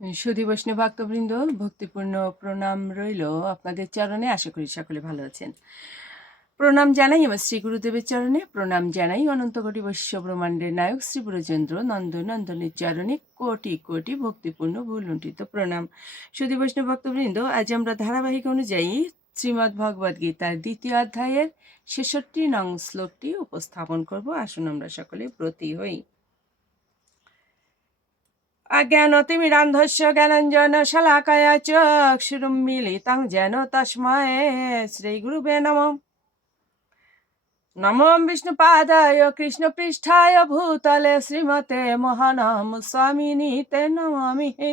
সুধী বৈষ্ণব ভক্তবৃন্দ, ভক্তিপূর্ণ প্রণাম রইল আপনাদের চরণে। আশা করি সকলে ভালো আছেন। প্রণাম জানাই আমার শ্রী গুরুদেবের চরণে। প্রণাম জানাই অনন্ত কোটি বৈশ্ব ব্রহ্মাণ্ডের নায়ক শ্রী ব্রজেন্দ্র নন্দ নন্দনের চরণে। কোটি কোটি ভক্তিপূর্ণ ভুলুণ্ঠিত প্রণাম। সুধী বৈষ্ণব ভক্তবৃন্দ, আজ আমরা ধারাবাহিক অনুযায়ী শ্রীমদ্ ভগবদ গীতার দ্বিতীয় অধ্যায়ের ছেষট্টি নং শ্লোকটি উপস্থাপন করব। আসুন আমরা সকলে ব্রতী হই। অজ্ঞানতিমিরান্ধস্য জ্ঞানঞ্জন শলাকায়া চক্ষুরুন্মিলিतं যেন তস্ময় শ্রীগুরুবে নমঃ। নমো বিষ্ণুপাদায় কৃষ্ণপৃষ্ঠায় ভূতলে শ্রীমতে মহানাম স্বামিনী তে নমামি। হে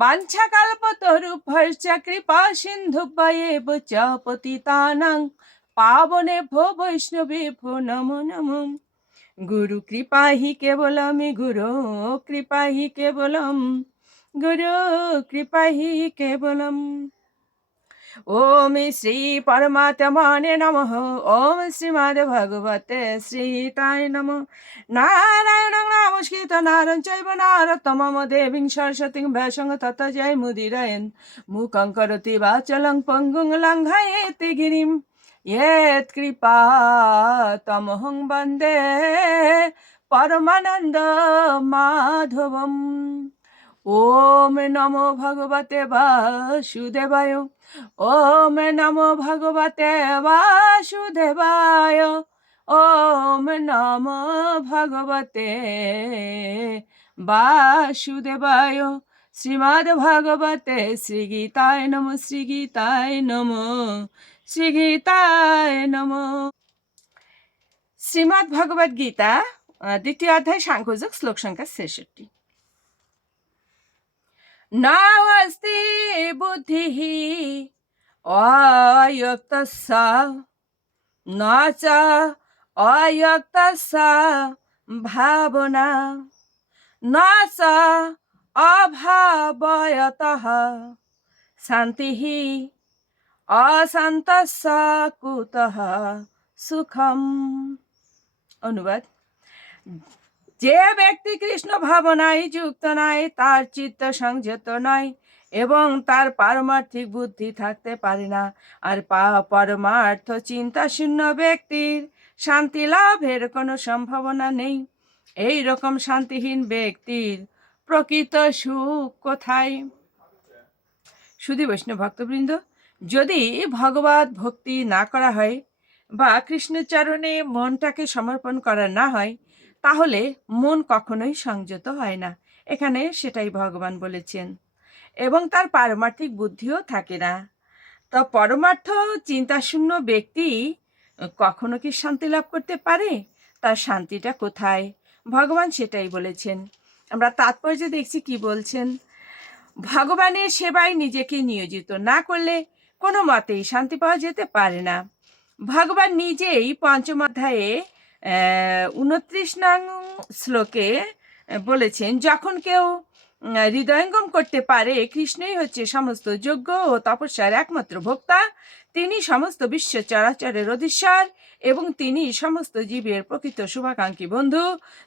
বাঞ্ছাকল্পতরুভ্যশ্চ কৃপা সিন্ধুভ্যেব চ পতিতানাং পাবনে ভো বৈষ্ণবে ভো নমো নমঃ। গুরু কৃপা হি কেবলম, গুরু কৃপা হি কেবলম, গুরু কৃপা হি কেবলম। ওম শ্রী পরমাত্মনে নম। ওম শ্রীমদ ভগবতে শ্রীতায় নম। নারায়ণ নমস্কৃত নারণ চৈব নারতমম দেবীং সরস্বতীং ভ্যাসং তত জয় মুদিরয়ন। মুখং করতি বাচলং পঙ্গুং লঙ্ঘয়েতি গিরিম। यत्कृपा तमहं वन्दे परमानन्द माधवम् ॐ नमो भगवते वासुदेवाय ॐ नमो भगवते वासुदेवाय ॐ नमो भगवते वासुदेवाय श्रीमद्भगवते श्रीगीताय नमः श्रीगीताय नमः শ্রীগীতায় নম শ্রীমদ্ ভগবদ গীতা আহ, দ্বিতীয় অধ্যায় সাংখ্যযোগ শ্লোক সংখ্যা ছেষট্টি নাস্তি বুদ্ধি অয়ক্তস্য ন চ অয়ক্তস্য ভাবনা ন চ অভাবয়তঃ শান্তিः অশান্তস্য কুতঃ সুখম অনুবাদ যে ব্যক্তি কৃষ্ণ ভাবনায় যুক্ত নাই তার চিত্ত সংযত নয় এবং তার পারমার্থিক বুদ্ধি থাকতে পারে না আর পরমার্থ চিন্তা শূন্য ব্যক্তির শান্তি লাভের কোনো সম্ভাবনা নেই এই রকম শান্তিহীন ব্যক্তির প্রকৃত সুখ কোথায়? সুধী বৈষ্ণব ভক্তবৃন্দ যদি ভগবত ভক্তি না করা হয় বা কৃষ্ণচরণে মনটাকে সমর্পণ করা না হয়, তাহলে মন কখনোই সংযত হয় না। এখানে সেটাই ভগবান বলেছেন। এবং তার পারমার্থিক বুদ্ধিও থাকে না। তো পরমার্থ চিন্তাশূন্য ব্যক্তি কখনো কি শান্তি লাভ করতে পারে? তার শান্তিটা কোথায়? ভগবান সেটাই বলেছেন। আমরা তাৎপর্য দেখছি কি বলছেন? ভগবানের সেবায় নিজেকে নিয়োজিত না করলে কোনো মতেই শান্তি পাওয়া যেতে পারে না। ভগবান নিজেই পঞ্চম অধ্যায়ে উনত্রিশ নং শ্লোকে বলেছেন, যখন কেউ হৃদয়ঙ্গম করতে পারে, কৃষ্ণই হচ্ছে সমস্ত যোগ্য ও তপস্যার একমাত্র ভোক্তা। তিনি সমস্ত বিশ্ব চরাচরের অধীশ্বর এবং তিনি সমস্ত জীবের প্রকৃত শুভাকাঙ্ক্ষী বন্ধু।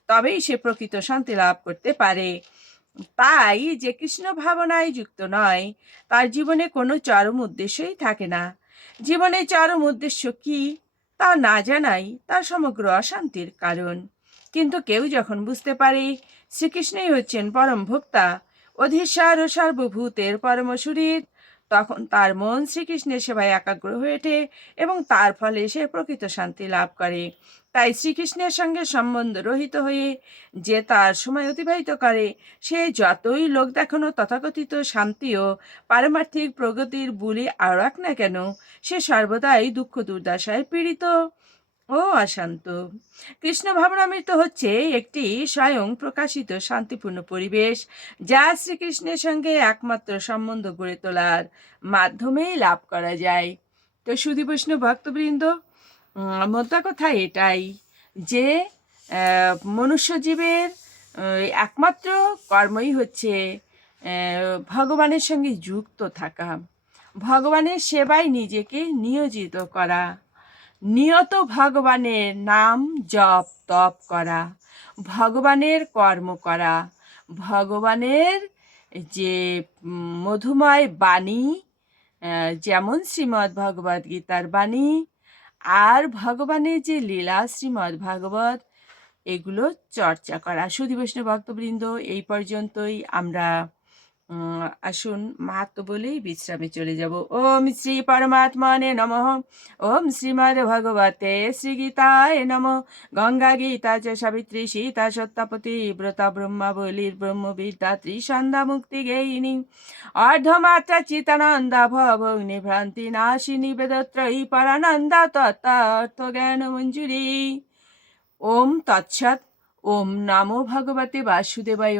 তবেই সে প্রকৃত শান্তি লাভ করতে পারে। তাই যে কৃষ্ণ ভাবনায় যুক্ত নয়, তার জীবনে কোনো চরম উদ্দেশ্যই থাকে না। জীবনে চরম উদ্দেশ্য কি, তা না জানাই তার সমগ্র অশান্তির কারণ। কিন্তু কেউ যখন বুঝতে পারে শ্রীকৃষ্ণই হচ্ছেন পরম ভোক্তা অধীশ্বর ও সার্বভূতের পরম সুরিত তখন তার মন শ্রীকৃষ্ণের সেবায় একাগ্র হয়ে ওঠে এবং তার ফলে সে প্রকৃত শান্তি লাভ করে। তাই শ্রীকৃষ্ণের সঙ্গে সম্বন্ধ রহিত হয়ে যে তার সময় অতিবাহিত করে, সে যতই লোক দেখানো তথাকথিত শান্তি ও পারমার্থিক প্রগতির বুলি আড়াক না কেন, সে সর্বদাই দুঃখ দুর্দশায় পীড়িত। ও অশান্ত। কৃষ্ণ ভাবনামৃত হচ্ছে একটি স্বয়ং প্রকাশিত শান্তিপূর্ণ পরিবেশ যা শ্রীকৃষ্ণের সঙ্গে একমাত্র সম্বন্ধ গড়ে তোলার মাধ্যমেই লাভ করা যায়। তো সুধী বৈষ্ণব ভক্তবৃন্দ মোদ্দা কথা এটাই যে আহ, মনুষ্য জীবের একমাত্র কর্মই হচ্ছে ভগবানের সঙ্গে যুক্ত থাকা। ভগবানের সেবায় নিজেকে নিয়োজিত করা। নিয়ত ভগবানের নাম জপ তপ করা, ভগবানের কর্ম করা, ভগবানের যে মধুময় বাণী যেমন শ্রীমদ্ ভগবদ গীতার বাণী আর ভগবানের যে লীলা শ্রীমদ্ ভাগবত, এগুলো চর্চা করা। সুধী বৈষ্ণব ভক্তবৃন্দ, এই পর্যন্তই। আমরা আসুন মাহাত্ম বলেই বিশ্রামে চলে যাব। ওম শ্রী পরমাত্মনে নম। ওম শ্রীমদ্ ভগবতে শ্রী গীতায় নম। গঙ্গা গীতা চ সাবিত্রী সীতা সত্যাপতি ব্রতা ব্রহ্মাবলীর ব্রহ্মবিদ্যা ত্রিসন্ধ্যা মুক্তি গেয়িনী অর্ধমাত্রা চিতানন্দা ভবগ্নি ভ্রান্তি নাশিনী বেদত্রয়ী পরানন্দা তত্ত্বার্থ জ্ঞান মঞ্জুরি। ওম তৎসৎ। ওম নমো ভগবতে বাসুদেবায়।